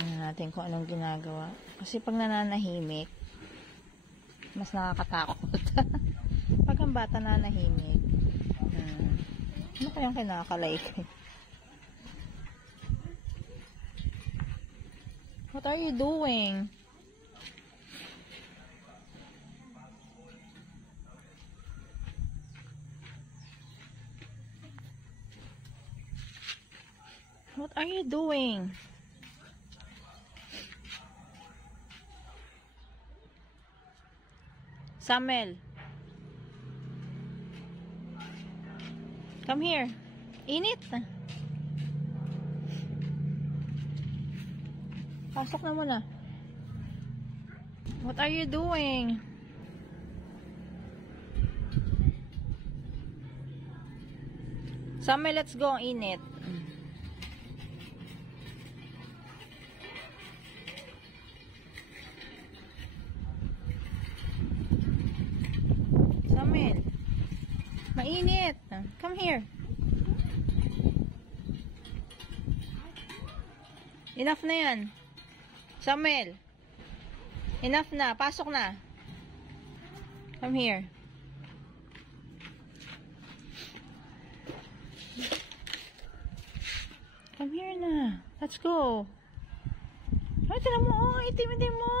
Tingnan natin kung anong ginagawa. Kasi pag nananahimik, mas nakakatakot. Pag ang bata nanahimik, ano kayang kinakalay ko? What are you doing? What are you doing? Samuel. Come here. Init na. Pasok na muna. What are you doing? Samuel, let's go. Init. Samuel. Mainit. Come here. Enough na yan. Samuel. Enough na. Pasok na. Come here. Come here na. Let's go. Ay, tala mo. Oh, itim mo.